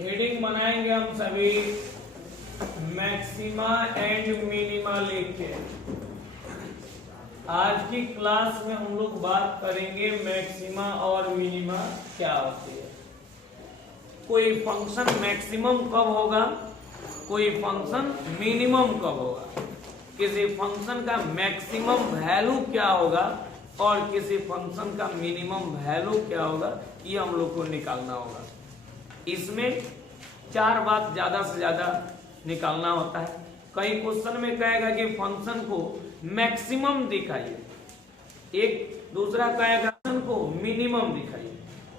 Heading बनाएंगे हम सभी मैक्सिमा एंड मिनिमा लिख के। आज की क्लास में हम लोग बात करेंगे मैक्सिमा और मिनिमा क्या होती है। कोई फंक्शन मैक्सिमम कब होगा, कोई फंक्शन मिनिमम कब होगा, किसी फंक्शन का मैक्सिमम वैल्यू क्या होगा और किसी फंक्शन का मिनिमम वैल्यू क्या होगा, ये हम लोग को निकालना होगा। इसमें चार बात ज्यादा से ज्यादा निकालना होता है। कई क्वेश्चन में कहेगा कि फंक्शन को मैक्सिमम दिखाइए, एक दूसरा कहेगा फंक्शन को मिनिमम दिखाइए।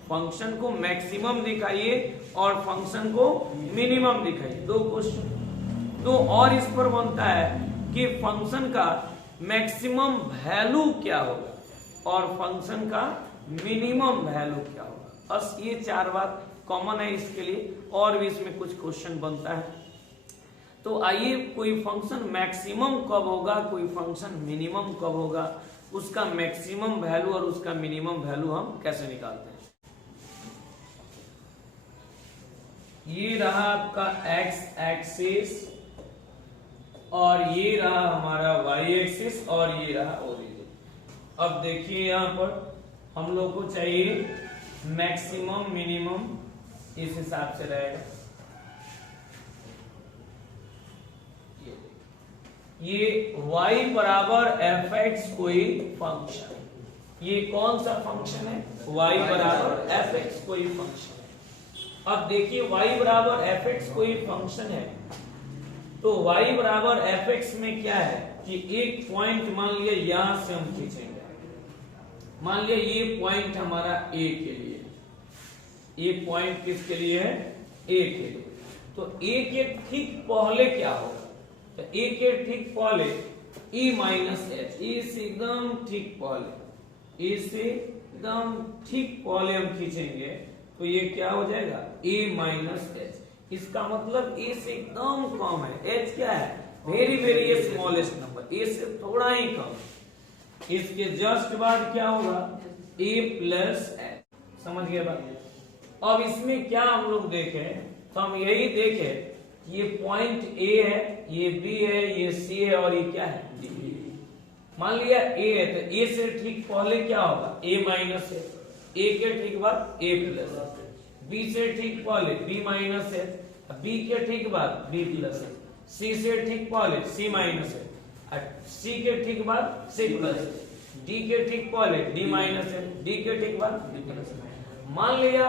फंक्शन को मैक्सिमम दिखाइए और फंक्शन को मिनिमम दिखाइए, दो क्वेश्चन। तो और इस पर बनता है कि फंक्शन का मैक्सिमम वैल्यू क्या होगा और फंक्शन का मिनिमम वैल्यू क्या होगा। बस ये चार बात कॉमन है इसके लिए, और भी इसमें कुछ क्वेश्चन बनता है। तो आइए, कोई फंक्शन मैक्सिमम कब होगा, कोई फंक्शन मिनिमम कब होगा, उसका मैक्सिमम वैल्यू और उसका मिनिमम वैल्यू हम कैसे निकालते हैं। ये रहा आपका एक्स एक्सिस और ये रहा हमारा वाई एक्सिस और ये रहा ओरिजिन। अब देखिए यहां पर हम लोग को चाहिए मैक्सिमम मिनिमम, इस हिसाब से रहेगा। ये y बराबर एफ एक्स कोई फंक्शन, ये कौन सा फंक्शन है, y बराबर एफ एक्स कोई फंक्शन है। अब देखिए y बराबर एफ एक्स कोई फंक्शन है, तो y बराबर एफ एक्स में क्या है कि एक पॉइंट मान लिया यहां से हम खींचेंगे। मान लिया ये पॉइंट हमारा a के लिए, ये पॉइंट किसके लिए है, a के लिए। तो a के ठीक पहले क्या होगा, तो a के ठीक पहले e माइनस एच, ए से एकदम ठीक पहले, ए से एकदम ठीक पहले हम खींचेंगे तो ये क्या हो जाएगा, a माइनस एच। इसका मतलब a से एकदम कम है, h क्या है, very very smallest number, a से थोड़ा ही कम। इसके जस्ट बाद क्या होगा, a प्लस एच। समझ गए बात। अब इसमें क्या हम लोग देखें, तो हम यही देखें ये पॉइंट A है, ये B है, ये C है और ये क्या है, D। मान लिया A है तो A से ठीक पहले क्या होगा, A माइनस है, A के ठीक बाद A प्लस, B से ठीक पहले B माइनस है, B के ठीक बाद B प्लस है, C से ठीक पहले C माइनस है, C के ठीक बाद C प्लस, D के ठीक पहले D माइनस है, D के ठीक बाद D प्लस। मान लिया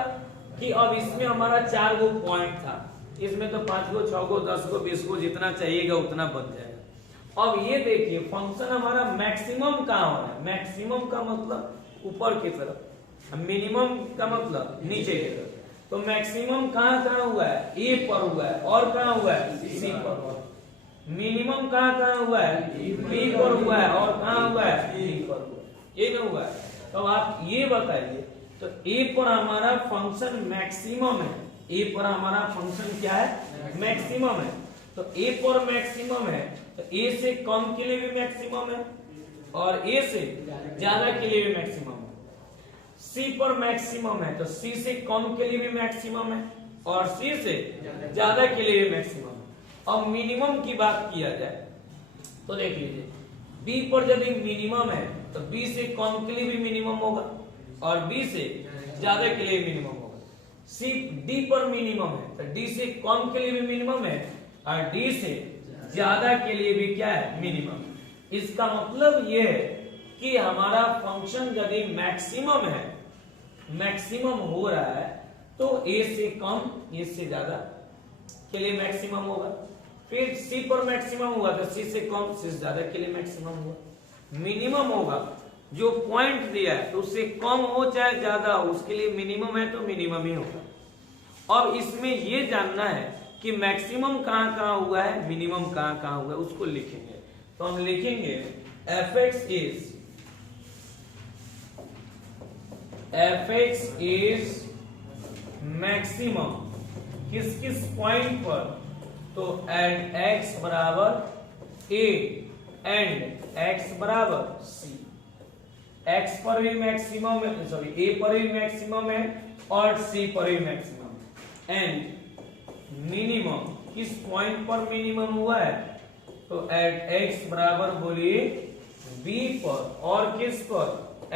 कि अब इसमें हमारा 4 गो पॉइंट था, इसमें तो 5 गो 6 गो 10 गो 20 गो जितना चाहिएगा उतना बन जाएगा। अब ये देखिए फंक्शन हमारा मैक्सिमम कहाँ हो रहा है, मैक्सिमम का मतलब ऊपर की तरफ, मिनिमम का मतलब नीचे की तरफ। तो मैक्सिमम कहाँ हुआ है, ए पर हुआ है, और कहाँ हुआ है, सी पर हुआ है। मिनिमम कहाँ हुआ है, बी पर हुआ है, और कहाँ हुआ है, डी पर हुआ है। ये ना हुआ है। तो आप ये बताइए, तो ए पर हमारा फंक्शन मैक्सिमम है, ए पर हमारा फंक्शन क्या है, मैक्सिमम है। तो ए पर मैक्सिमम है तो ए से कम के लिए भी मैक्सिमम है और ए से ज्यादा के लिए भी मैक्सिमम है। सी पर मैक्सिमम है तो सी से कम के लिए भी मैक्सिमम है और सी से ज्यादा के लिए भी मैक्सिमम है। अब मिनिमम की बात किया जाए तो देख लीजिए, बी पर यदि मिनिमम है तो बी से कम के लिए भी मिनिमम होगा और बी से ज्यादा के लिए मिनिमम होगा। सी डी पर मिनिमम है तो डी से कम के लिए भी मिनिमम है और डी से ज्यादा के लिए भी क्या है, मिनिमम। इसका मतलब ये है कि हमारा फंक्शन यदि मैक्सिमम है, मैक्सिमम हो रहा है तो ए से कम ए से ज्यादा के लिए मैक्सिमम होगा। फिर सी पर मैक्सिमम हुआ तो सी से कम सी से ज्यादा के लिए मैक्सिमम होगा। मिनिमम होगा जो पॉइंट दिया है तो उससे कम हो चाहे ज्यादा हो उसके लिए मिनिमम है तो मिनिमम ही होगा। अब इसमें ये जानना है कि मैक्सिमम कहाँ हुआ है, मिनिमम कहाँ हुआ है, उसको लिखेंगे। तो हम लिखेंगे एफ एक्स इज मैक्सिमम किस किस पॉइंट पर, तो एंड एक्स बराबर ए एंड एक्स बराबर सी। एक्स पर भी मैक्सिमम है, सॉरी ए पर भी मैक्सिमम है और सी पर भी मैक्सिमम, एंड मिनिमम, किस पॉइंट पर मिनिमम हुआ है? तो एट x बराबर बोलिए b पर, और किस पर?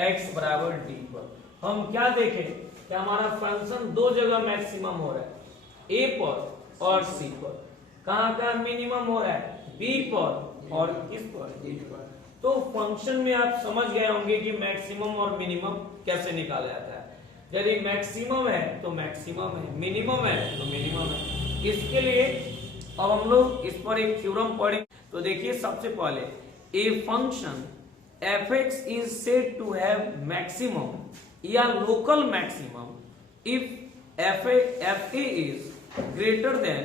x बराबर d पर। हम क्या देखें कि हमारा फंक्शन दो जगह मैक्सिमम हो रहा है, a पर और c पर। कहाँ मिनिमम हो रहा है? b पर और किस पर? d पर। तो फंक्शन में आप समझ गए होंगे कि मैक्सिमम और मिनिमम कैसे निकाला जाता है। यदि मैक्सिमम है तो मैक्सिमम है, मिनिमम है तो मिनिमम है। इसके लिए अब हम लोग इस पर एक थ्योरम पढ़ें। तो देखिए, सबसे पहले a function f(x) is said to have maximum या local maximum if fa is greater than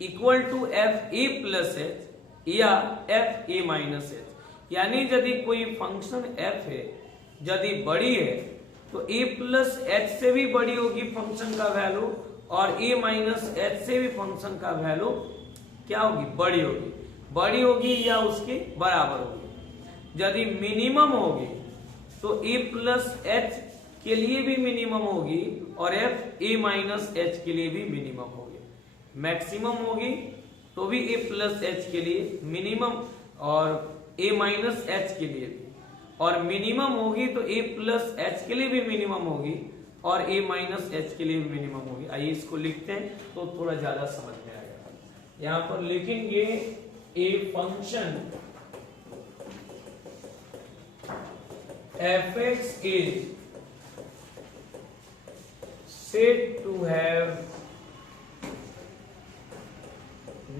equal to fa plus h या fa minus h। यानी यदि कोई फंक्शन f है, यदि बड़ी है तो a प्लस h से भी बड़ी होगी फंक्शन का वैल्यू, और a माइनस h से भी फंक्शन का वैल्यू क्या होगी? बड़ी होगी या उसके बराबर होगी। यदि मिनिमम होगी तो a प्लस h के लिए भी मिनिमम होगी और f a माइनस h के लिए भी मिनिमम होगी। मैक्सिमम होगी तो भी a प्लस h के लिए मिनिमम और a माइनस h के लिए भी, और मिनिमम होगी तो a प्लस h के लिए भी मिनिमम होगी और a माइनस h के लिए भी मिनिमम होगी। आइए इसको लिखते हैं तो थोड़ा ज्यादा समझ में आएगा। यहाँ पर लिखेंगे a function f(x) is said to have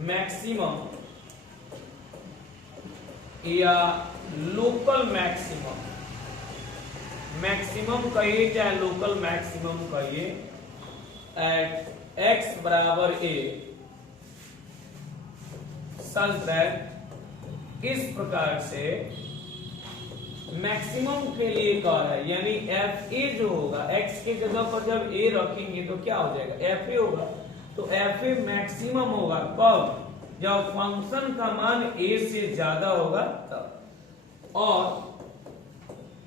maximum या लोकल मैक्सिमम, मैक्सिमम कहिए चाहे लोकल मैक्सिमम कहिए, एट x बराबर a सच दैट, इस प्रकार से मैक्सिमम के लिए कह रहा है। यानी एफ ए जो होगा, x के जगह पर जब a रखेंगे तो क्या हो जाएगा? एफ ए होगा। तो एफ ए मैक्सिमम होगा कब? जब फंक्शन का मान a से ज्यादा होगा तब, और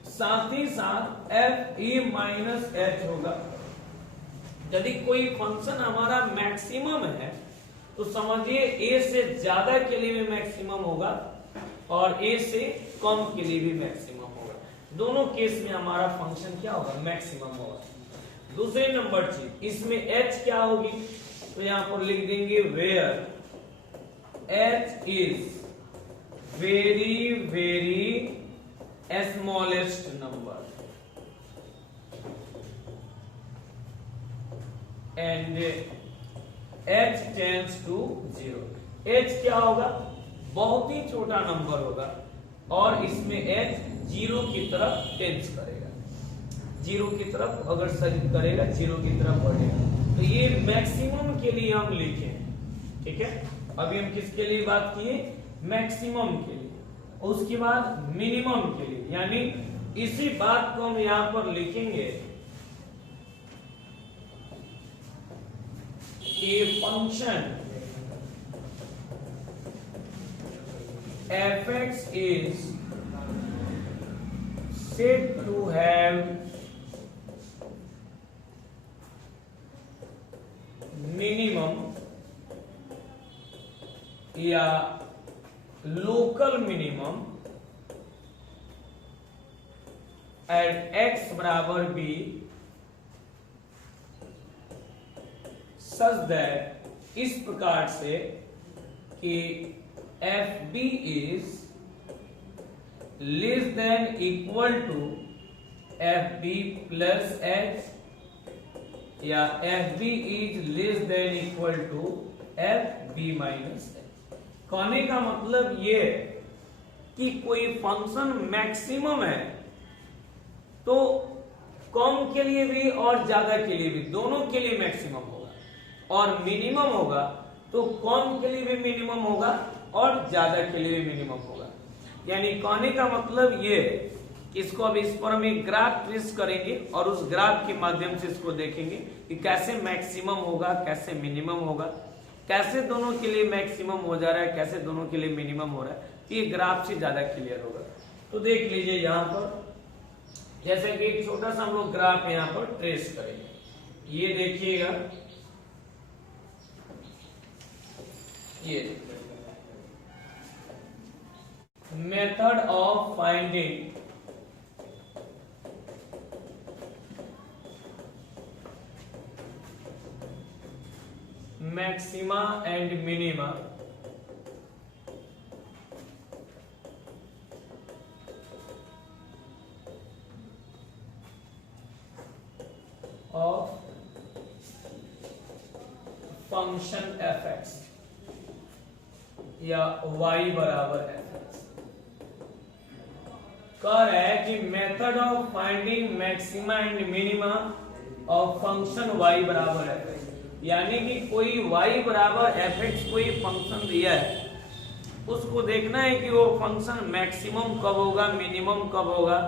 साथ ही साथ एफ ए माइनस एच होगा। यदि कोई फंक्शन हमारा मैक्सिमम है तो समझिए a से ज्यादा के लिए भी मैक्सिमम होगा और a से कम के लिए भी मैक्सिमम होगा। दोनों केस में हमारा फंक्शन क्या होगा? मैक्सिमम होगा। दूसरी नंबर चीज, इसमें h क्या होगी? तो यहां पर लिख देंगे where h is very very smallest number and h tends to 0। h क्या होगा? बहुत ही छोटा नंबर होगा और इसमें h 0 की तरफ टेंस करेगा, 0 की तरफ अगर सही करेगा 0 की तरफ बढ़ेगा। तो ये मैक्सिमम के लिए हम लिखे, ठीक है। अभी हम किसके लिए बात किए? मैक्सिमम के लिए। उसके बाद मिनिमम के लिए, यानी इसी बात को हम यहां पर लिखेंगे a function f(x) is said to have minimum या local minimum at x बराबर b such that, इस प्रकार से कि fb is less than equal to fb plus h या fb is less than equal to fb minus h। कहने का मतलब ये है कि कोई फंक्शन मैक्सिमम है तो कम के लिए भी और ज्यादा के लिए भी, दोनों के लिए मैक्सिमम होगा, और मिनिमम होगा तो कम के लिए भी मिनिमम होगा और ज्यादा के लिए भी मिनिमम होगा। यानी कहने का मतलब ये है, इसको अब इस पर हम एक ग्राफ ट्रेस करेंगे और उस ग्राफ के माध्यम से इसको देखेंगे कि कैसे मैक्सिमम होगा, कैसे मिनिमम होगा, कैसे दोनों के लिए मैक्सिमम हो जा रहा है, कैसे दोनों के लिए मिनिमम हो रहा है। तो ये ग्राफ से ज्यादा क्लियर होगा। तो देख लीजिए यहाँ पर, जैसे कि एक छोटा सा हम लोग ग्राफ यहाँ पर ट्रेस करेंगे। ये देखिएगा, ये method of finding maxima and minima of function F x या y बराबर एफ एक्स। कह रहा है कि method of finding maxima and minima of function y बराबर एफ एक्स, यानी कि कोई y बराबर एफ एक्स कोई फंक्शन दिया है, उसको देखना है कि वो फंक्शन मैक्सिमम कब होगा, मिनिमम कब होगा,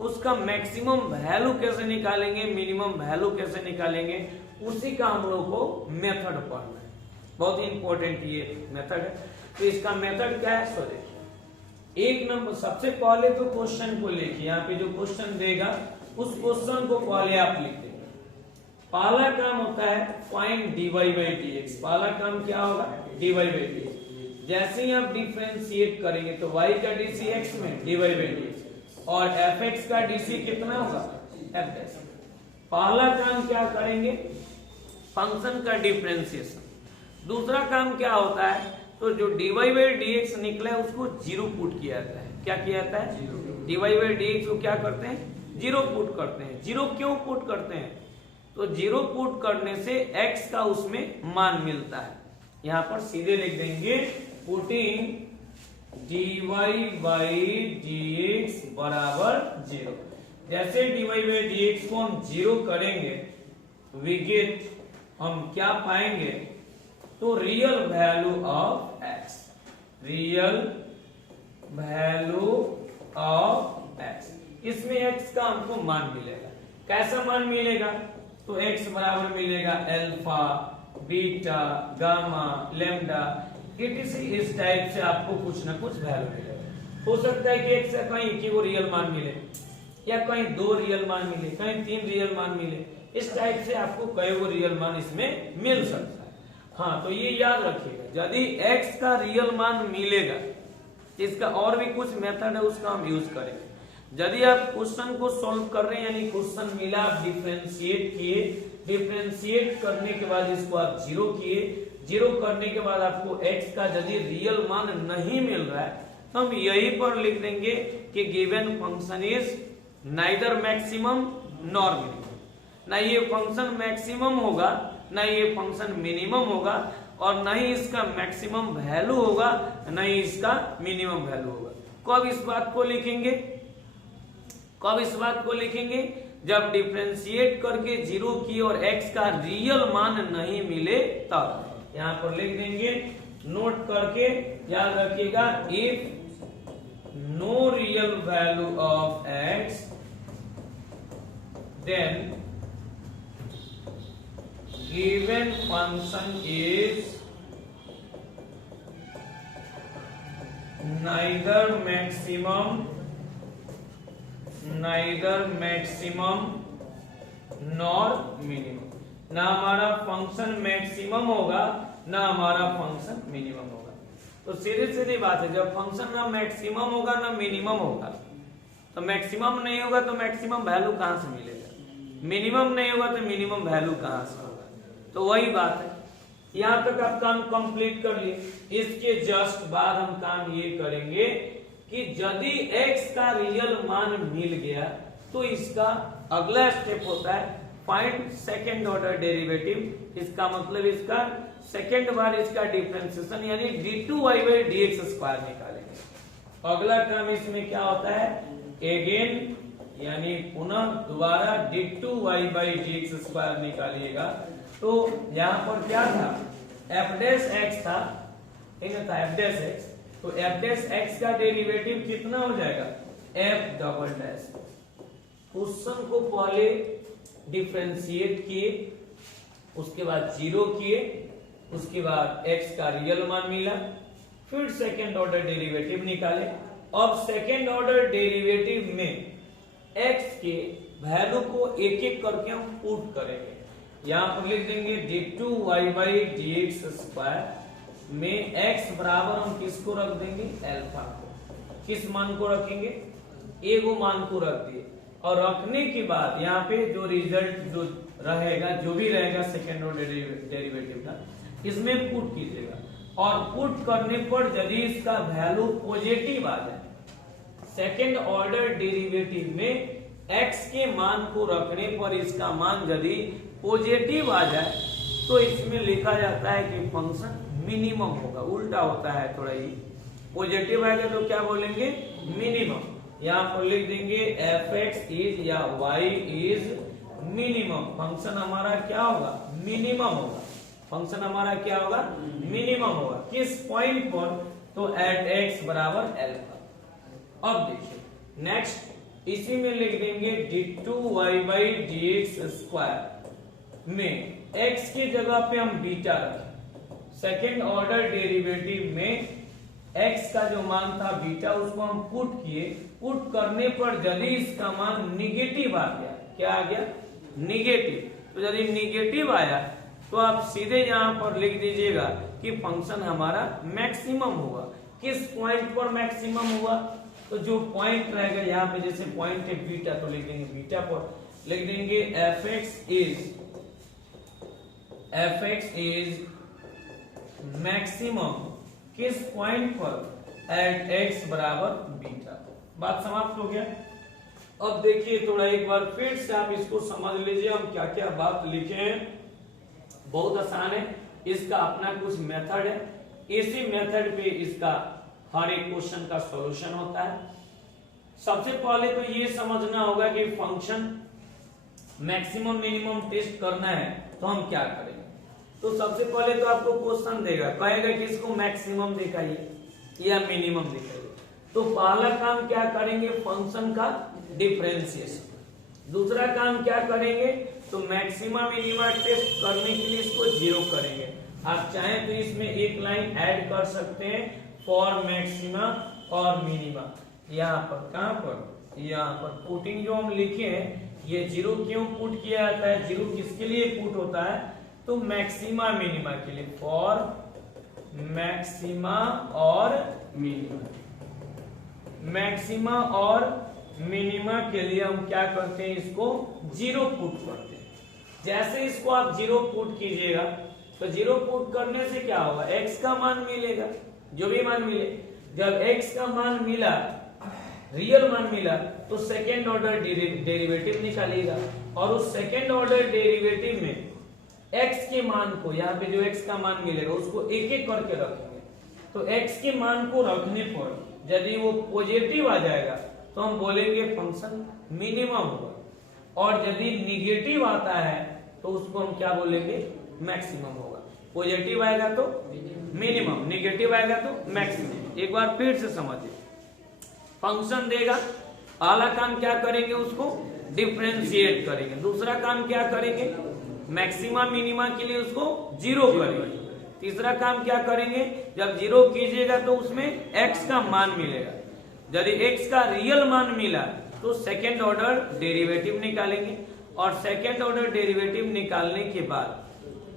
उसका मैक्सिमम वैल्यू कैसे निकालेंगे, मिनिमम वैल्यू कैसे निकालेंगे, उसी का हम लोग को मेथड पढ़ना है। बहुत ही इंपॉर्टेंट ये मेथड है। तो इसका मेथड क्या है, सो देखिए, एक नंबर सबसे पहले तो क्वेश्चन को लिखिए, यहाँ पे जो क्वेश्चन देगा उस क्वेश्चन को पहले आप लिख देंगे। पहला काम होता है फाइंड dy बाई dx। पहला काम क्या होगा, dy बाई dx। जैसे ही आप डिफरेंशिएट करेंगे तो y का dc x में dy बाई dx और fx का dc कितना होगा, f'। पहला काम क्या करेंगे, फंक्शन का डिफरेंशिएशन। दूसरा काम क्या होता है, तो जो dy बाई dx निकला है उसको जीरो पुट किया जाता है। क्या किया जाता है, dy बाई dx को क्या करते हैं, जीरो पुट करते हैं। जीरो क्यों पुट करते हैं, तो जीरो पुट करने से x का उसमें मान मिलता है। यहां पर सीधे लिख देंगे पुटिंग dy बाई dx बराबर जीरो। जैसे dy बाई dx को हम जीरो करेंगे वी गेट, हम क्या पाएंगे, तो real value of x, real value of x। इसमें x का हमको मान मिलेगा। कैसा मान मिलेगा, तो x बराबर मिलेगा अल्फा, बीटा, गामा, लैम्डा, इस टाइप से आपको कुछ ना कुछ वैल्यू मिलेगा। हो सकता है कि x से कहीं की वो रियल मान मिले, या कहीं दो रियल मान मिले, कहीं तीन रियल मान मिले। इस टाइप से आपको कई वो रियल मान इसमें मिल सकता है। हाँ, तो ये याद रखिएगा, यदि x का रियल मान मिलेगा, इसका और भी कुछ मेथड है उसका हम यूज करेंगे। यदि आप क्वेश्चन को सॉल्व कर रहे हैं, यानी क्वेश्चन मिला, आप डिफरेंशिएट किए, डिफरेंशिएट करने के बाद इसको आप जीरो किए, जीरो करने के बाद आपको x का यदि रियल मान नहीं मिल रहा है, तो हम यहीं पर लिख देंगे कि given function is neither maximum nor minimum. ना ये फंक्शन मैक्सिमम होगा, ना ये फंक्शन मिनिमम होगा, और न ही इसका मैक्सिमम वैल्यू होगा, न ही इसका मिनिमम वैल्यू होगा। कब इस बात को लिखेंगे, कब इस बात को लिखेंगे, जब डिफरेंशिएट करके जीरो की और x का रियल मान नहीं मिले तब। यहां पर लिख देंगे, नोट करके याद रखिएगा, if no real value of x then given function is neither maximum nor minimum। ना हमारा फंक्शन मैक्सिमम होगा, ना हमारा फंक्शन मिनिमम होगा। तो सीधी सीधी बात है, जब फंक्शन ना मैक्सिमम होगा ना मिनिमम होगा, तो मैक्सिमम नहीं होगा तो मैक्सिमम वैल्यू कहां से मिलेगा, मिनिमम नहीं होगा तो मिनिमम वैल्यू कहां से होगा। तो वही बात है, यहां तक आप काम कंप्लीट कर लिए। इसके जस्ट बाद हम काम ये करेंगे कि यदि x का रियल मान मिल गया तो इसका अगला स्टेप होता है फाइंड सेकेंड ऑर्डर डेरिवेटिव। इसका मतलब इसका सेकेंड बार इसका डिफरेंशिएशन यानी d2y बाई dx स्क्वायर निकालेंगे। अगला काम इसमें क्या होता है, अगेन यानी पुनः दोबारा d2y बाई dx स्क्वायर निकालिएगा। तो यहाँ पर क्या था, f डैश x था, ठीक है, f डैश x, तो f डैश x का डेरिवेटिव कितना हो जाएगा, f डबल डैश। क्वेश्चन को पहले डिफरेंशिएट किए, उसके बाद जीरो किए, उसके बाद x का रियल मान मिला, फिर सेकेंड ऑर्डर डेरिवेटिव निकाले। अब सेकेंड ऑर्डर डेरिवेटिव में x के वैल्यू को एक एक करके हम पुट करेंगे। यहां पर लिख देंगे d2y बाई dx स्क्वायर में x बराबर हम किसको रख देंगे, अल्फा को। किस मान को रखेंगे, ए को मान को रख दिए, और रखने के बाद यहाँ पे जो रिजल्ट जो रहेगा, जो भी रहेगा सेकेंड ऑर्डर डेरिवेटिव का, इसमें पुट कीजिएगा, और पुट करने पर यदि इसका वैल्यू पॉजिटिव आ जाए, सेकेंड ऑर्डर डेरिवेटिव में x के मान को रखने पर इसका मान यदि पॉजिटिव आ जाए तो इसमें लिखा जाता है कि फंक्शन मिनिमम होगा। उल्टा होता है थोड़ा ही, पॉजिटिव आएगा तो क्या बोलेंगे, मिनिमम। यहाँ पर लिख देंगे f(x) इज या y इज मिनिमम। फंक्शन हमारा क्या होगा, मिनिमम होगा। फंक्शन हमारा क्या होगा, मिनिमम होगा। किस पॉइंट पर, तो एट x बराबर अल्फा। अब देखिए नेक्स्ट, इसी में लिख देंगे d2y/dx² में x की जगह पे हम बीटा रखें। सेकेंड ऑर्डर डेरिवेटिव में x का जो मान था बीटा, उसको हम पुट किए। पुट करने पर यदि इसका मान निगेटिव आ गया, क्या आ गया, निगेटिव, तो यदि निगेटिव आया तो आप सीधे यहाँ पर लिख दीजिएगा कि फंक्शन हमारा मैक्सिमम होगा। किस पॉइंट पर मैक्सिमम हुआ, तो जो पॉइंट रहेगा यहाँ पे, जैसे पॉइंट है बीटा, तो लिख देंगे बीटा पर लिख देंगे f(x) इज मैक्सिमम। किस पॉइंट पर, एट x बराबर बीटा। बात समाप्त हो गया। अब देखिए थोड़ा एक बार फिर से आप इसको समझ लीजिए, हम क्या क्या बात लिखे हैं। बहुत आसान है, इसका अपना कुछ मेथड है, इसी मेथड पे इसका हर एक क्वेश्चन का सॉल्यूशन होता है। सबसे पहले तो ये समझना होगा कि फंक्शन मैक्सिमम मिनिमम टेस्ट करना है तो हम क्या करेंगे। तो सबसे पहले तो आपको क्वेश्चन देगा, कहेगा कि इसको मैक्सिमम दिखाइए या मिनिमम दिखाइए। तो पहला काम क्या करेंगे, फंक्शन का डिफरेंशिएशन। दूसरा काम क्या करेंगे, तो मैक्सिमम मिनिमा टेस्ट करने के लिए इसको 0 करेंगे। आप चाहें तो इसमें एक लाइन ऐड कर सकते हैं, फॉर मैक्सिमा और मिनिमा। यहाँ पर कहां पर, यहाँ पर पुटिंग जो हम लिखे हैं, ये 0 क्यों पुट किया जाता है, 0 किसके लिए पुट होता है, तो मैक्सिमा मिनिमा के लिए, फॉर मैक्सिमा और मिनिमा। मैक्सिमा और मिनिमा के लिए हम क्या करते हैं, इसको 0 पुट करते हैं। जैसे इसको आप 0 पुट कीजिएगा तो 0 पुट करने से क्या होगा, x का मान मिलेगा, जो भी मान मिले। जब x का मान मिला, रियल मान मिला, तो सेकेंड ऑर्डर डेरिवेटिव निकालिएगा, और उस सेकेंड ऑर्डर डेरिवेटिव में x के मान को, यहाँ पे जो x का मान मिलेगा उसको एक एक करके रखेंगे। तो x के मान को रखने पर यदि वो पॉजिटिव आ जाएगा तो हम बोलेंगे फंक्शन मिनिमम होगा, और यदि निगेटिव आता है तो उसको हम क्या बोलेंगे, मैक्सिमम होगा। पॉजिटिव आएगा तो मिनिमम, निगेटिव आएगा तो मैक्सिमम। एक बार फिर से समझिए, फंक्शन देगा, पहला काम क्या करेंगे, उसको डिफरेंशिएट करेंगे। दूसरा काम क्या करेंगे, मैक्सिमा मिनिमा के लिए उसको 0 करेंगे। तीसरा काम क्या करेंगे, जब 0 कीजिएगा तो उसमें x का मान मिलेगा। यदि x का रियल मान मिला तो सेकेंड ऑर्डर डेरिवेटिव निकालेंगे, और सेकेंड ऑर्डर डेरिवेटिव निकालने के बाद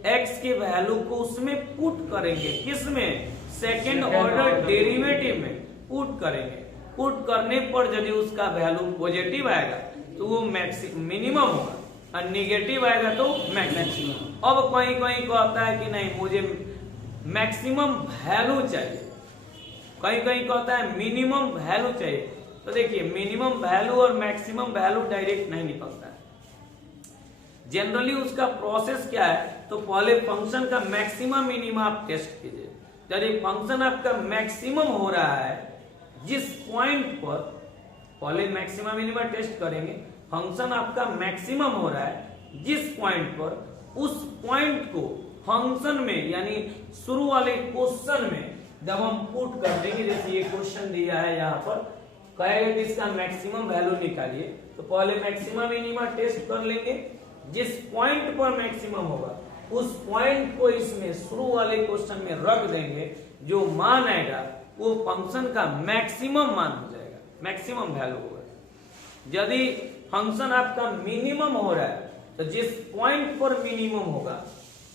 x के वैल्यू को उसमें पुट करेंगे। किसमें, सेकेंड ऑर्डर डेरिवेटिव में पुट करेंगे। पुट करने पर यदि उसका वैल्यू पॉजिटिव आएगा तो वो मिनिमम होगा, और निगेटिव आएगा तो मैक्सिमम। अब कहीं कहीं को आता है कि नहीं मुझे मैक्सिमम वैल्यू चाहिए, कहीं कहीं को आता है मिनिमम वैल्यू चाहिए। तो देखिए मिनिमम वैल्यू और मैक्सिमम वैल्यू डायरेक्ट नहीं निकलता है। जनरली उसका प्रोसेस क्या है, तो पहले फंक्शन का मैक्सिमम मिनिमम आप टेस्ट कीजिए। यदि फंक्शन आपका मैक्सिमम हो रहा है जिस पॉइंट पर, पहले मैक्सिमम मिनिमम टेस्ट करेंगे, फंक्शन आपका मैक्सिमम हो रहा है जिस पॉइंट पर, उस पॉइंट को फंक्शन में यानी शुरू वाले क्वेश्चन में जब हम पुट कर देंगे, जैसे ये क्वेश्चन दिया है यहाँ पर, कहेगा कि इसका मैक्सिमम वैल्यू निकालिए, तो पहले मैक्सिमम मिनिमा टेस्ट कर लेंगे। जिस पॉइंट पर मैक्सिमम होगा उस पॉइंट को इसमें शुरू वाले क्वेश्चन में रख देंगे, जो मान आएगा वो फंक्शन का मैक्सिमम मान हो जाएगा, मैक्सिमम वैल्यू होगा। यदि फंक्शन आपका मिनिमम हो रहा है तो जिस पॉइंट पर मिनिमम होगा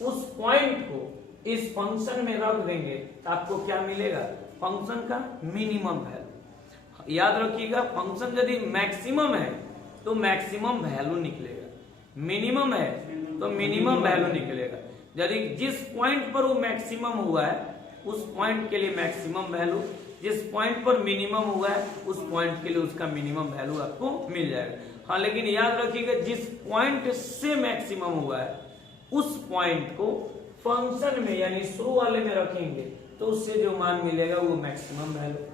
उस पॉइंट को इस फंक्शन में रख देंगे तो आपको क्या मिलेगा, फंक्शन का मिनिमम वैल्यू। याद रखिएगा, फंक्शन यदि मैक्सिमम है तो मैक्सिमम वैल्यू निकलेगा, मिनिमम है तो मिनिमम वैल्यू निकलेगा। यदि जिस पॉइंट पर वो मैक्सिमम हुआ है उस पॉइंट के लिए मैक्सिमम वैल्यू, जिस पॉइंट पर मिनिमम हुआ है उस पॉइंट के लिए उसका मिनिमम वैल्यू आपको मिल जाएगा। हाँ, लेकिन याद रखिएगा जिस पॉइंट से मैक्सिमम हुआ है उस पॉइंट को फंक्शन में यानी शुरू वाले में रखेंगे तो उससे जो मान मिलेगा वो मैक्सिमम वैल्यू,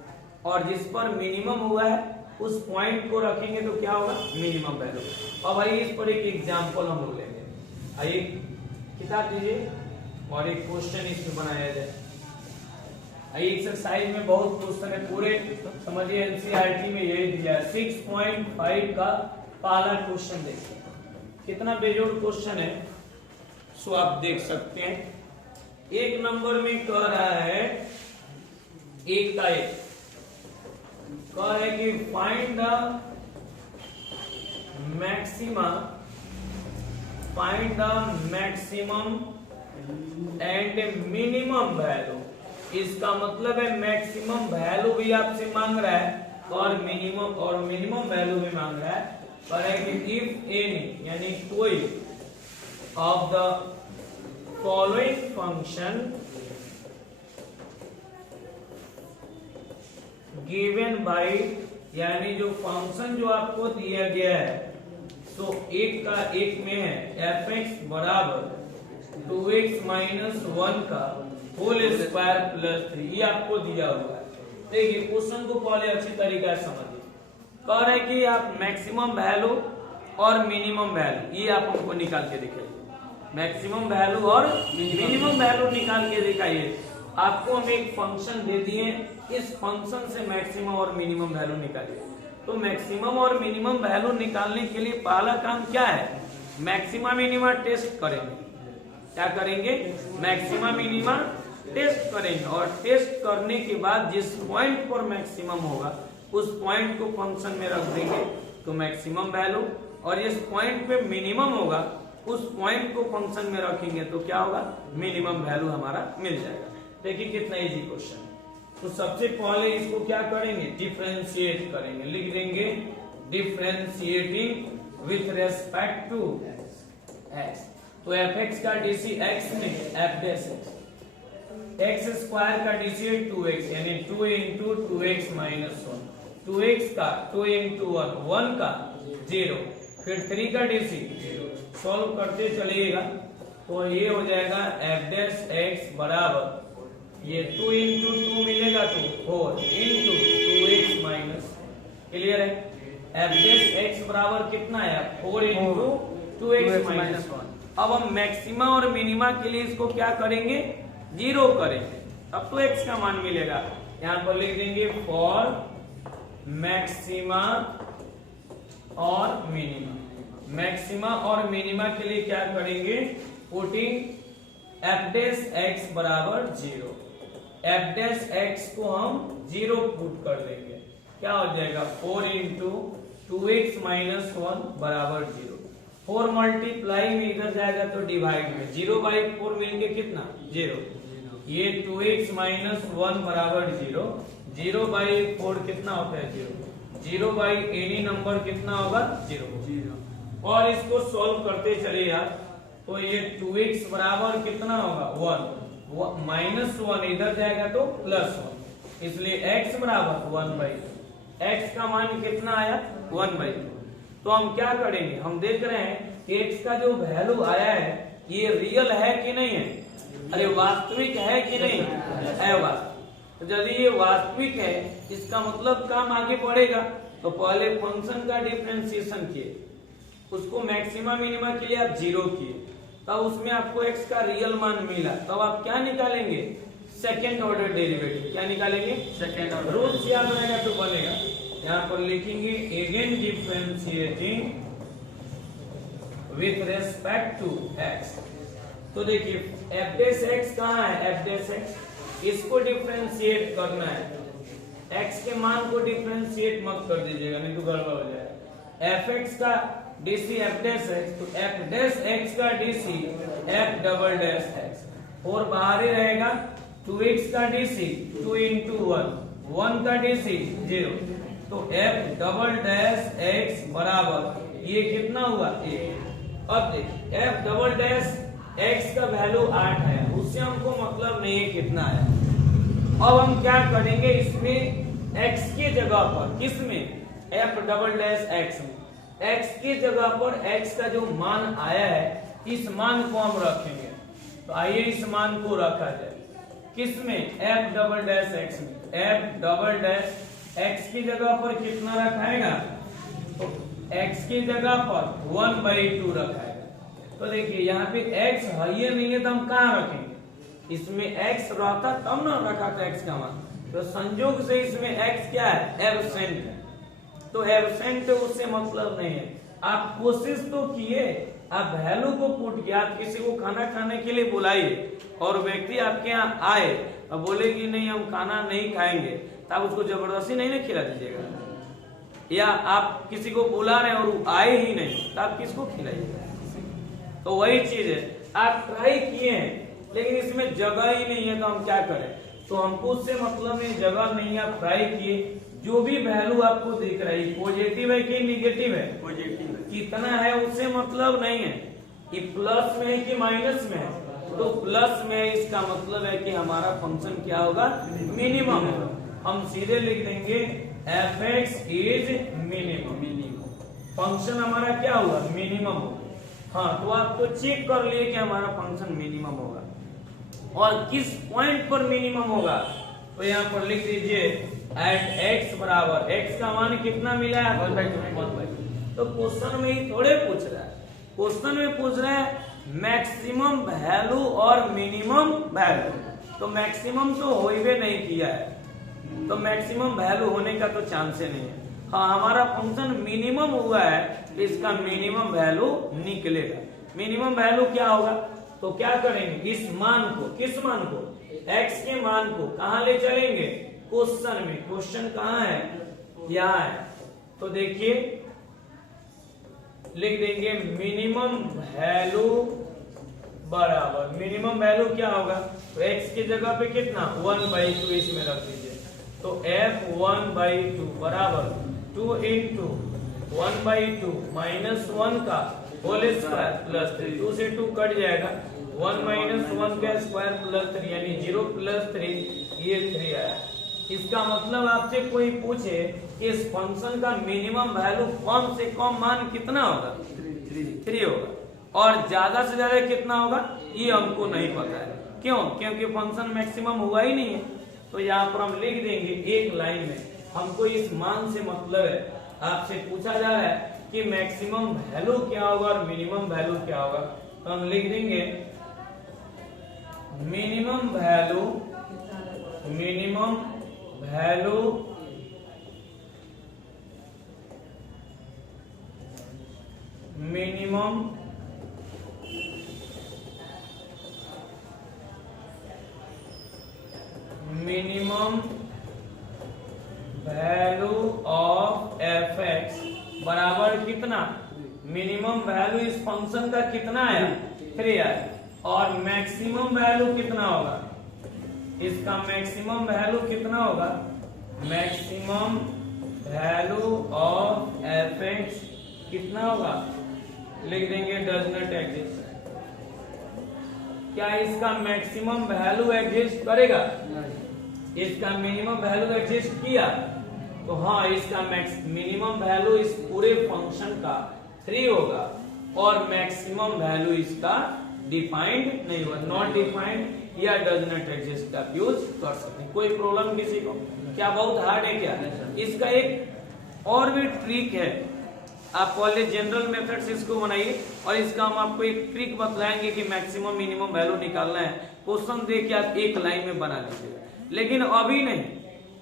और जिस पर मिनिमम हुआ है उस पॉइंट को रखेंगे तो क्या होगा, मिनिमम वैल्यू। अब आइए इस पर एक एग्जाम्पल हम लोग लेंगे। आइए किताब दीजिए और एक क्वेश्चन इसमें बनाया जाए। आइए एक्सरसाइज में बहुत क्वेश्चन है, पूरे समझिए एनसीईआरटी में यही दिया है। 6.5 का पहला क्वेश्चन देखिए, कितना बेजोड़ क्वेश्चन है सो आप देख सकते हैं। एक नंबर में कह रहा है, एक का एक कह रहा है कि find the maximum and minimum value. इसका मतलब है मैक्सिमम वैल्यू भी आपसे मांग रहा है और मिनिमम वैल्यू भी मांग रहा है। पर है कि इफ एनी यानी कोई of the following function given by, यानी जो फंक्शन जो आपको दिया गया है तो एक का एक में है fx बराबर 2x माइनस 1 का होल स्क्वायर प्लस 3, ये आपको दिया हुआ है। देखिए क्वेश्चन को पहले अच्छी तरीके से समझिए। कह रहे कि आप मैक्सिमम वैल्यू और मिनिमम वैल्यू ये आप हमको निकाल के दिखाइए, मैक्सिमम वैल्यू और मिनिमम वैल्यू निकाल के दिखाइए। आपको हम एक फंक्शन दे दिए, इस फंक्शन से मैक्सिमम और मिनिमम वैल्यू निकालिए। तो मैक्सिमम और मिनिमम वैल्यू निकालने के लिए पहला काम क्या है, मैक्सिमम मिनिमम टेस्ट करेंगे। क्या करेंगे, मैक्सिमम मिनिमम टेस्ट करेंगे, और टेस्ट करने के बाद जिस पॉइंट पर मैक्सिमम होगा उस पॉइंट को फंक्शन में रख देंगे तो मैक्सिमम वैल्यू, और जिस पॉइंट पे मिनिमम होगा उस पॉइंट को फंक्शन में रखेंगे तो क्या होगा, मिनिमम वैल्यू हमारा मिल जाएगा। देखिए कितना इजी क्वेश्चन। तो सबसे पहले इसको क्या करेंगे, डिफरेंशिएट करेंगे, लिख देंगे differentiating with respect to x। तो fx का डीसी x में f डैश x स्क्वायर का डीसी 2x यानी 2 इंटू 2x माइनस 1, 2x का 2 इंटू 1 का 0, फिर 3 का डीसी सॉल्व करते चलिएगा तो ये हो जाएगा f डैश x बराबर ये 2 इंटू 2 मिलेगा तो 4 इंटू 2x माइनस, क्लियर है। f डैश x बराबर कितना है, 4 इंटू 2x माइनस 1। अब हम मैक्सिमा और मिनिमा के लिए इसको क्या करेंगे, 0 करेंगे, अब तो x का मान मिलेगा। यहाँ पर लिख देंगे फॉर मैक्सिमा और मिनिमा। मैक्सिमा और मिनिमा के लिए क्या करेंगे, पुटिंग f डैश x बराबर 0, f डैश x को हम 0 पुट कर देंगे, क्या हो जाएगा 4 इंटू 2x माइनस 1 बराबर 0। 4 मल्टीप्लाई में इधर जाएगा तो डिवाइड में 0 बाई 4 मिलके कितना 0, ये 2x माइनस 1 बराबर 0, 0 बाई 4 कितना होता है 0, 0 बाई एनी नंबर कितना होगा 0। और इसको सॉल्व करते चलिए आप तो ये 2x बराबर कितना होगा 1, माइनस 1 इधर जाएगा तो प्लस 1, इसलिए x बराबर 1/2। x का मान कितना आया 1/2। तो हम क्या करेंगे, हम देख रहे हैं कि x का जो वैल्यू आया है ये रियल है कि नहीं है, अरे वास्तविक है कि नहीं है, वास्तविक। तो यदि ये वास्तविक है इसका मतलब काम आगे बढ़ेगा। तो पहले फंक्शन का डिफरेंशिएशन किए, उसको मैक्सिमा मिनिमा के लिए आप 0 किए, तब उसमें आपको x का रियल मान मिला, तब आप क्या निकालेंगे, सेकेंड ऑर्डर डेरिवेटिव। क्या निकालेंगे, सेकेंड ऑर्डर। रूल्स याद रहेगा तो बनेगा। यहाँ पर लिखेंगे again differentiating with respect to x। तो देखिए f डैश x कहाँ है, f डैश x, इसको डिफरेंशिएट करना है, x के मान को डिफरेंशिएट मत कर दीजिएगा नहीं तो गड़बड़ हो जाएगा। fx का डीसी f डैश x, तो f डैश x का DC f double dash x, 4 बाहर ही रहेगा, 2x का DC 2 into 1, 1 का DC 0, तो f डबल डैश x बराबर ये कितना हुआ 1। अब देखिए f डबल डैश x का वैल्यू 8 है, उससे हमको मतलब नहीं है कितना है। अब हम क्या करेंगे, इसमें x की जगह पर, किसमें f डबल डैश x में, x की जगह पर x का जो मान आया है इस मान को हम रखेंगे। तो आइए इस मान को रखा जाए, किसमें f डबल डैश x में, f डबल डैश x की जगह पर कितना रखाएगा, तो x की जगह पर 1/2 रखाएगा। तो देखिए यहाँ पे x है ही नहीं है तो हम कहाँ रखेंगे, इसमें x रहता तब ना रखा था x का मान, तो संयोग से इसमें x क्या है एब्सेंट है, तो एब्सेंट है उससे मतलब नहीं है। आप कोशिश तो किए, आप वैल्यू को पुट किया, आप किसी को खाना खाने के लिए बुलाइए और व्यक्ति आपके यहाँ आए और बोले कि नहीं हम खाना नहीं खाएंगे, तो आप उसको जबरदस्ती नहीं ना खिला दीजिएगा। या आप किसी को बुला रहे हैं और वो आए ही नहीं, तो आप किसको खिलाइएगा। तो वही चीज है, आप ट्राई किए हैं लेकिन इसमें जगह ही नहीं है, तो हम क्या करें। तो हमको उससे मतलब नहीं, जगह नहीं, आप ट्राई किए, जो भी वैल्यू आपको दिख रही है पॉजिटिव है कि निगेटिव है, पॉजिटिव है, कितना है उससे मतलब नहीं है, कि प्लस में है कि माइनस में है। तो प्लस में है इसका मतलब है कि हमारा फंक्शन क्या होगा, मिनिमम होगा। हम सीधे लिख देंगे f(x) इज मिनिमम, फंक्शन हमारा क्या हुआ, मिनिमम होगा। हाँ, तो आप तो चेक कर लिए कि हमारा फंक्शन मिनिमम होगा, और किस पॉइंट पर मिनिमम होगा, तो यहाँ पर लिख दीजिए एट x बराबर, x का मान कितना मिला है 1/2। तो क्वेश्चन में ही थोड़े पूछ रहा है, क्वेश्चन में पूछ रहा है मैक्सिमम वैल्यू और मिनिमम वैल्यू, तो मैक्सिमम तो हो ही नहीं किया है, तो मैक्सिमम वैल्यू होने का तो चांस नहीं है। हाँ, हमारा फंक्शन मिनिमम हुआ है, इसका मिनिमम वैल्यू निकलेगा। मिनिमम वैल्यू क्या होगा, तो क्या करेंगे, इस मान को, किस मान को, x के मान को कहाँ ले चलेंगे, क्वेश्चन में। क्वेश्चन कहाँ है, यहाँ है। तो देखिए लिख देंगे मिनिमम वैल्यू बराबर, मिनिमम वैल्यू क्या होगा, तो x की जगह पे कितना 1/2 इसमें रख दीजिए, तो f 1/2 बराबर 2 into 1/2 माइनस 1 का होल स्क्वायर प्लस 3, 2 से 2 कट जाएगा, 1 माइनस 1 का स्क्वायर प्लस 3, यानी 0 प्लस 3, ये 3 आया। इसका मतलब आपसे कोई पूछे कि इस फंक्शन का मिनिमम वैल्यू कम से कम मान कितना होगा, 3 होगा, और ज्यादा से ज्यादा कितना होगा ये हमको नहीं पता है। क्यों, क्योंकि फंक्शन मैक्सिमम हुआ ही नहीं है। तो यहाँ पर हम लिख देंगे एक लाइन में, हमको इस मान से मतलब है, आपसे पूछा जा रहा है कि मैक्सिमम वैल्यू क्या होगा और मिनिमम वैल्यू क्या होगा, तो हम लिख देंगे minimum value, minimum value minimum minimum value of f(x) बराबर कितना, मिनिमम वैल्यू इस फंक्शन का कितना आया 3 आया, और मैक्सिमम वैल्यू कितना होगा, इसका मैक्सिमम वैल्यू कितना होगा, मैक्सिमम वैल्यू ऑफ f(x) कितना होगा, लिख देंगे डज नॉट एग्जिस्ट। क्या इसका मैक्सिमम वैल्यू एग्जिस्ट करेगा, इसका मिनिमम वैल्यू एग्जिस्ट किया, तो हाँ इसका मिनिमम वैल्यू इस पूरे फंक्शन का 3 होगा, और मैक्सिमम वैल्यू इसका डिफाइंड नहीं हुआ, नॉट डिफाइंड या डज नॉट एग्जिस्ट का यूज कर सकते हैं। कोई प्रॉब्लम किसी को, क्या बहुत हार्ड है क्या, इसका एक और भी ट्रिक है, आप पहले जनरल मेथड से इसको बनाइए, और इसका हम आपको एक ट्रिक बतलाएंगे कि मैक्सिमम मिनिमम वैल्यू निकालना है, क्वेश्चन देख के आप एक लाइन में बना लीजिएगा। लेकिन अभी नहीं,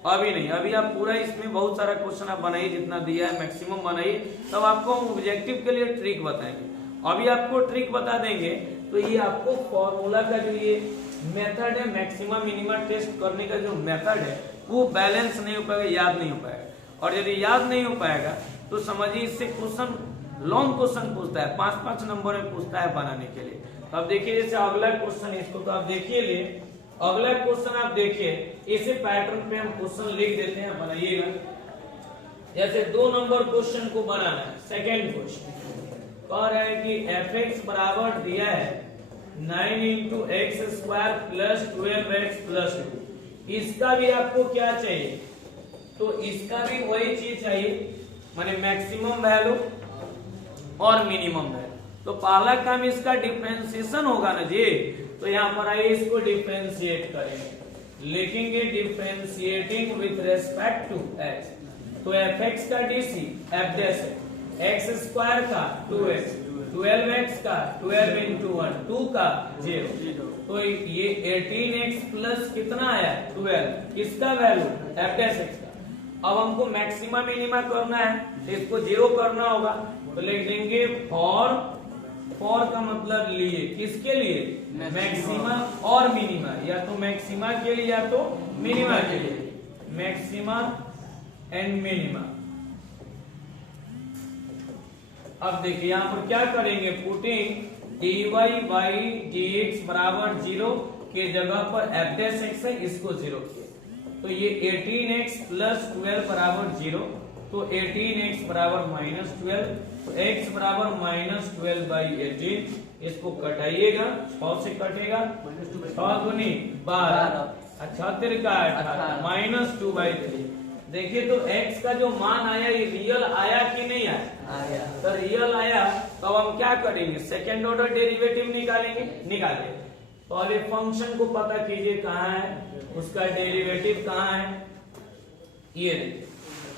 अभी नहीं, अभी आप पूरा इसमें बहुत सारा क्वेश्चन आप बनाइए, जितना दिया है मैक्सिमम बनाइए, तब आपको हम ऑब्जेक्टिव के लिए ट्रिक बताएंगे। अभी आपको ट्रिक बता देंगे तो ये आपको फॉर्मूला का जो ये मेथड है, मैक्सिमम मिनिमम टेस्ट करने का जो मेथड है वो बैलेंस नहीं हो पाएगा, याद नहीं हो पाएगा, और यदि याद नहीं हो पाएगा तो समझिए इससे क्वेश्चन लॉन्ग क्वेश्चन पूछता है, 5-5 नंबर में पूछता है बनाने के लिए, अब देखिए जैसे अगला क्वेश्चन, इसको तो आप देखिए लिए, अगला क्वेश्चन आप देखिए, इसी पैटर्न पे हम क्वेश्चन लिख देते हैं, बनाइएगा। जैसे 2 नंबर क्वेश्चन को बनाना है, सेकेंड क्वेश्चन कह रहा है कि fx बराबर दिया है 9 into x square plus 12x plus 2। इसका भी आपको क्या चाहिए, तो इसका भी वही चीज चाहिए, माने मैक्सिमम वैल्यू और मिनिमम वैल्यू। तो पहला काम इसका डिफरेंशिएशन होगा ना जी, तो यहाँ पर आइए इसको डिफरेंशिएट करेंगे, लिखेंगे differentiating with respect to x। तो fx का dc f dash x square का 2x, 12x का 12 इंटू 1, 2 का 0। तो ये 18x प्लस कितना आया 12, इसका वैल्यू f डैश x का। अब हमको मैक्सिमा मिनिमा करना है, तो इसको 0 करना होगा, तो लिख देंगे फॉर का मतलब लिए, किसके लिए, मैक्सिमा और मिनिमा, या तो मैक्सिमा के लिए या तो मिनिमा के लिए, मैक्सिमा एंड मिनिमा। अब देखिए यहाँ पर क्या करेंगे, पुटिंग dy बाई dx बराबर 0 के जगह पर f डैश x है, इसको 0 किया, तो ये 18x प्लस 12 बराबर 0, तो 18x बराबर -12, तो x बराबर -12 बाई 18, इसको कटाइएगा, 6 से कटेगा, 6 दूनी 12, 76 का 18, -2 बाई 3। देखिए तो x का जो मान आया ये रियल आया कि नहीं आया, तो रियल आया, तो अब हम क्या करेंगे, सेकेंड ऑर्डर डेरिवेटिव निकालेंगे, निकाले। तो अब ये फंक्शन को पता कीजिए कहाँ है, उसका डेरिवेटिव कहाँ है, ये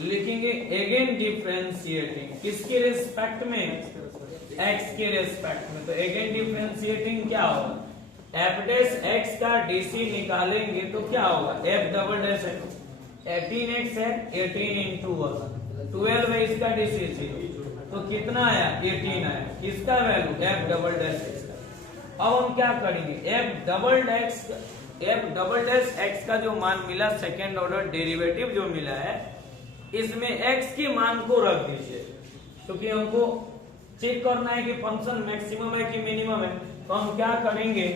लिखेंगे अगेन डिफरेंशिएटिंग, किसके रेस्पेक्ट में, x के रेस्पेक्ट में। तो अगेन डिफरेंशिएटिंग क्या होगा, f डैश x का dc निकालेंगे तो क्या होगा, f double dash x, 18x है, 18 इंटू 12 है, इसका dc 0, तो कितना आया 18 आया, किसका value f double dash x का। अब हम क्या करेंगे, f डबल डैश x का जो मान मिला, सेकेंड ऑर्डर डेरिवेटिव जो मिला है, इसमें x के मान को रख दीजिए, क्योंकि हमको चेक करना है कि फंक्शन मैक्सिमम है कि मिनिमम है। तो हम क्या करेंगे,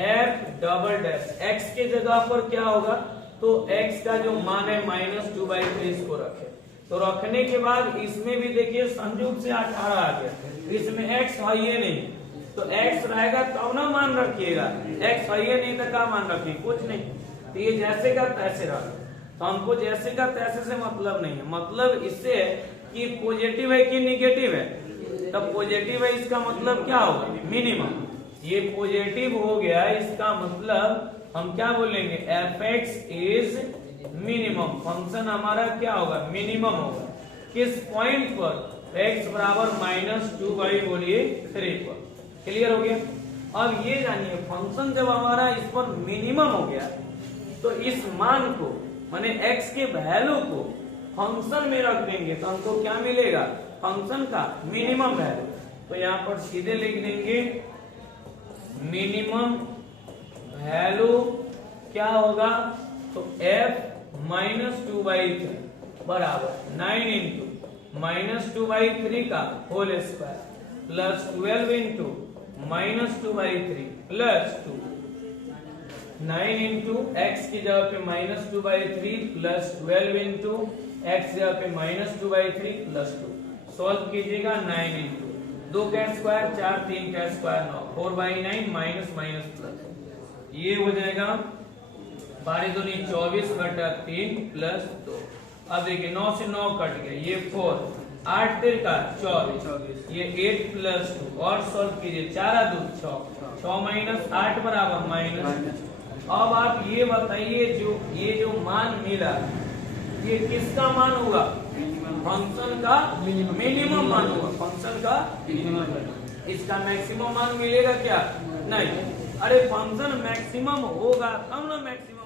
f डबल डैश x के जगह पर क्या होगा, तो x का जो मान है -2 बाई 3, इसको रखे, तो रखने के बाद इसमें भी देखिए संयोग से 18 आ गया, इसमें x है ही नहीं, तो x रहेगा तब ना मान रखिएगा, x है ही नहीं तो क्या मान रखिए, कुछ नहीं, तो ये जैसे का तैसे रहा। तो हमको जैसे का तैसे से मतलब नहीं है, मतलब इससे कि पॉजिटिव है कि निगेटिव है, तब पॉजिटिव है इसका मतलब क्या होगा, मिनिमम। ये पॉजिटिव हो गया, इसका मतलब हम क्या बोलेंगे, fx इज मिनिमम, फंक्शन हमारा क्या होगा, मिनिमम होगा, किस पॉइंट पर, x बराबर -2 बाई बोलिए 3 पर। क्लियर हो गया। अब ये जानिए फंक्शन जब हमारा इस पर मिनिमम हो गया, तो इस मान को माने x के वैल्यू को फंक्शन में रख देंगे, तो हमको क्या मिलेगा, फंक्शन का मिनिमम वैल्यू। तो यहाँ पर सीधे लिख देंगे मिनिमम वैल्यू क्या होगा, तो f -2 बाई 3 बराबर 9 इंटू -2 बाई 3 का whole square plus 12 into -2 by 3 plus 2, 9 into x की जगह पे -2 बाई 3 प्लस 12 इंटू एक्स जगह पे -2 बाई 3 प्लस 2। सॉल्व कीजिएगा, 9 इंटू 2 का स्क्वायर 4, 3 का square 9, 4 by 9 minus minus plus, ये हो जाएगा 12 दूनी 24 बटा 3 प्लस 2। अब देखिए 9 से 9 कट गया, ये 4, 8 3 का 24, ये 8 प्लस 2, और सॉल्व कीजिए, 4 2 6, 6 माइनस 8 बराबर माइनस। अब आप ये बताइए, ये जो मान मिला ये किसका मान होगा, फंक्शन का मिनिमम मान होगा, फंक्शन का मिनिमम। इसका मैक्सिमम मान मिलेगा क्या, नहीं, अरे फंक्शन मैक्सिमम होगा तब ना मैक्सिमम